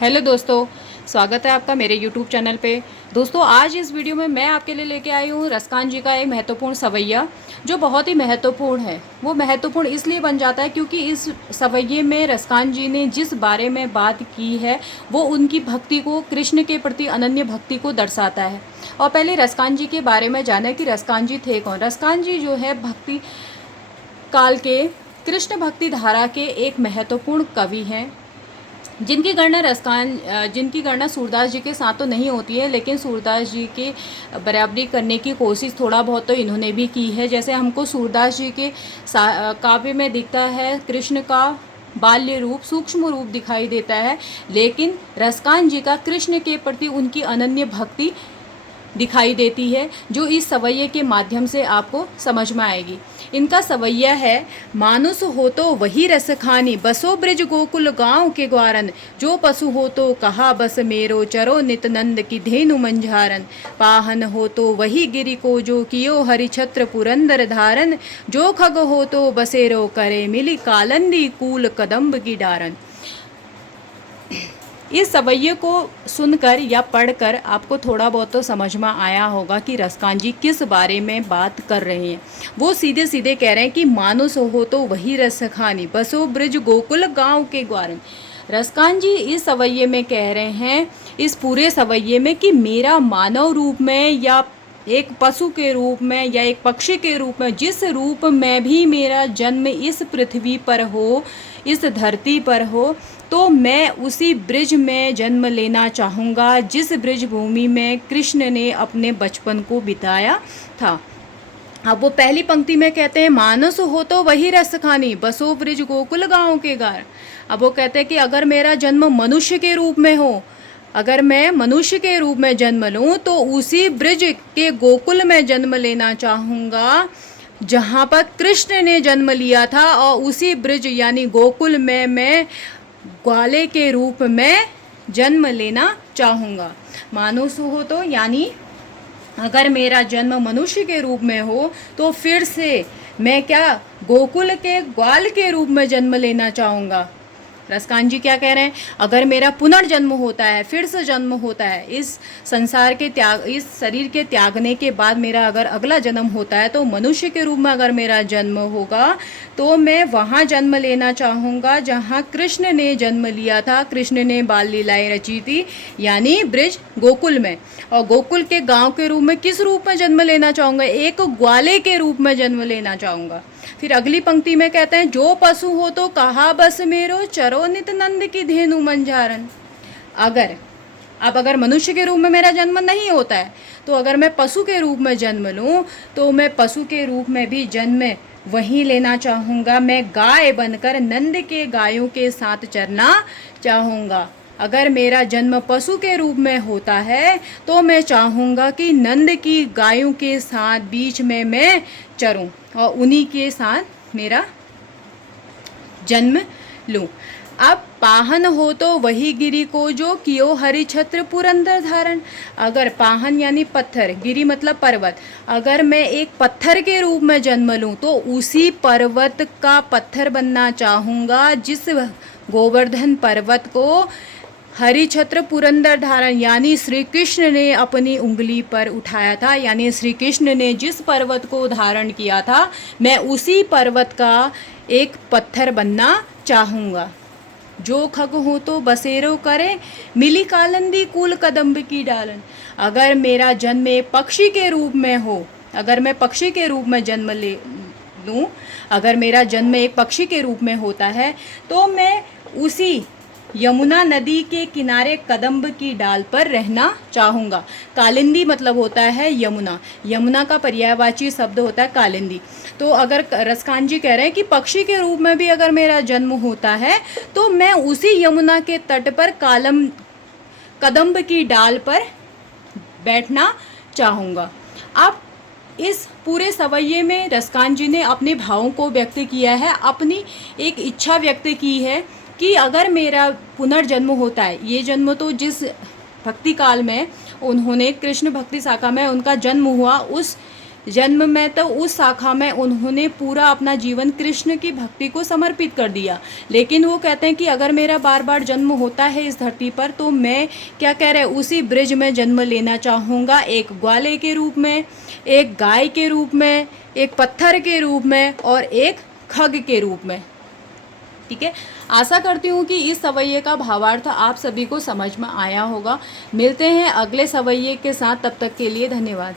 Hello दोस्तों, स्वागत है आपका मेरे यूट्यूब चैनल पे। दोस्तों, आज इस वीडियो में मैं आपके लिए लेके आई हूँ रसकान जी का एक महत्वपूर्ण सवैया जो बहुत ही महत्वपूर्ण है। वो महत्वपूर्ण इसलिए बन जाता है क्योंकि इस सवैये में रसकान जी ने जिस बारे में बात की है वो उनकी भक्ति को, कृष्ण के प्रति अनन्य भक्ति को दर्शाता है। और पहले रसकान जी के बारे में जाना कि रसकान जी थे कौन। रसकान जी जो है भक्ति काल के कृष्ण भक्ति धारा के एक महत्वपूर्ण कवि हैं जिनकी गणना सूरदास जी के साथ तो नहीं होती है, लेकिन सूरदास जी की बराबरी करने की कोशिश थोड़ा बहुत तो इन्होंने भी की है। जैसे हमको सूरदास जी के काव्य में दिखता है कृष्ण का बाल्य रूप, सूक्ष्म रूप दिखाई देता है, लेकिन रसकान जी का कृष्ण के प्रति उनकी अनन्य भक्ति दिखाई देती है, जो इस सवैये के माध्यम से आपको समझ में आएगी। इनका सवैया है, मानुष हो तो वही रस खानी, बसो ब्रज गोकुल गाँव के ग्वारन, जो पशु हो तो कहा बस मेरो, चरो नित नंद की धेनु मंझारन, पाहन हो तो वही गिरि को जो कियो हरि छत्र पुरंदर धारन, जो खग हो तो बसेरो करे मिली कालंदी कूल कदम्ब की डारन। इस सवैये को सुनकर या पढ़कर आपको थोड़ा बहुत तो समझ में आया होगा कि रसकान जी किस बारे में बात कर रहे हैं। वो सीधे सीधे कह रहे हैं कि मानुष हो तो वही रस खानी, बसो ब्रज गोकुल गांव के ग्वारन। रसकान जी इस सवैये में कह रहे हैं, इस पूरे सवैये में, कि मेरा मानव रूप में या एक पशु के रूप में या एक पक्षी के रूप में, जिस रूप में भी मेरा जन्म इस पृथ्वी पर हो, इस धरती पर हो, तो मैं उसी ब्रिज में जन्म लेना चाहूँगा जिस ब्रिज भूमि में कृष्ण ने अपने बचपन को बिताया था। अब वो पहली पंक्ति में कहते हैं, मानस हो तो वही रस खानी, बसो ब्रिज गोकुल गाँव के गार। अब वो कहते हैं कि अगर मेरा जन्म मनुष्य के रूप में हो, अगर मैं मनुष्य के रूप में जन्म लूँ तो उसी ब्रिज के गोकुल में जन्म लेना चाहूँगा जहाँ पर कृष्ण ने जन्म लिया था, और उसी ब्रिज यानी गोकुल में मैं ग्वाले के रूप में जन्म लेना चाहूँगा। मानुष हो तो यानी अगर मेरा जन्म मनुष्य के रूप में हो तो फिर से मैं क्या गोकुल के ग्वाल के रूप में जन्म लेना चाहूँगा। रसकान जी क्या कह रहे हैं, अगर मेरा पुनर्जन्म होता है, फिर से जन्म होता है, इस संसार के त्याग, इस शरीर के त्यागने के बाद मेरा अगर अगला जन्म होता है तो मनुष्य के रूप में अगर मेरा जन्म होगा तो मैं वहाँ जन्म लेना चाहूँगा जहाँ कृष्ण ने जन्म लिया था, कृष्ण ने बाल लीलाएँ रची थी, यानी ब्रिज गोकुल में। और गोकुल के गांव के रूप में किस रूप में जन्म लेना चाहूँगा, एक ग्वाले के रूप में जन्म लेना चाहूँगा। फिर अगली पंक्ति में कहते हैं, जो पशु हो तो कहा बस मेरो, चरो नित नंद की धेनु मंझारन। अगर मनुष्य के रूप में मेरा जन्म नहीं होता है तो अगर मैं पशु के रूप में जन्म लूँ तो मैं पशु के रूप में भी जन्म वहीं लेना चाहूँगा। मैं गाय बनकर नंद के गायों के साथ चरना चाहूँगा। अगर मेरा जन्म पशु के रूप में होता है तो मैं चाहूँगा कि नंद की गायों के साथ बीच में मैं चरूं और उन्हीं के साथ मेरा जन्म लूं। अब पाहन हो तो वही गिरी को जो कियो हरि छत्र पुरंदर धारण। अगर पाहन यानी पत्थर, गिरी मतलब पर्वत, अगर मैं एक पत्थर के रूप में जन्म लूं तो उसी पर्वत का पत्थर बनना चाहूँगा जिस गोवर्धन पर्वत को हरि छत्र पुरंदर धारण यानी श्री कृष्ण ने अपनी उंगली पर उठाया था, यानी श्री कृष्ण ने जिस पर्वत को धारण किया था, मैं उसी पर्वत का एक पत्थर बनना चाहूँगा। जो खग हो तो बसेरो करे, मिली कालंदी कूल कदम्ब की डालन। अगर मेरा जन्म एक पक्षी के रूप में हो, अगर मैं पक्षी के रूप में जन्म ले लूँ, अगर मेरा जन्म एक पक्षी के रूप में होता है तो मैं उसी यमुना नदी के किनारे कदम्ब की डाल पर रहना चाहूँगा। कालिंदी मतलब होता है यमुना, यमुना का पर्यायवाची शब्द होता है कालिंदी। तो अगर रसकान जी कह रहे हैं कि पक्षी के रूप में भी अगर मेरा जन्म होता है तो मैं उसी यमुना के तट पर कदम्ब की डाल पर बैठना चाहूँगा। अब इस पूरे सवैये में रसकान जी ने अपने भावों को व्यक्त किया है, अपनी एक इच्छा व्यक्त की है कि अगर मेरा पुनर्जन्म होता है, ये जन्म तो जिस भक्ति काल में उन्होंने कृष्ण भक्ति शाखा में उनका जन्म हुआ उस जन्म में तो उस शाखा में उन्होंने पूरा अपना जीवन कृष्ण की भक्ति को समर्पित कर दिया। लेकिन वो कहते हैं कि अगर मेरा बार बार जन्म होता है इस धरती पर तो मैं क्या कह रहे हैं उसी ब्रिज में जन्म लेना चाहूँगा, एक ग्वाले के रूप में, एक गाय के रूप में, एक पत्थर के रूप में और एक खग के रूप में। ठीक है, आशा करती हूँ कि इस सवैये का भावार्थ आप सभी को समझ में आया होगा। मिलते हैं अगले सवैये के साथ, तब तक के लिए धन्यवाद।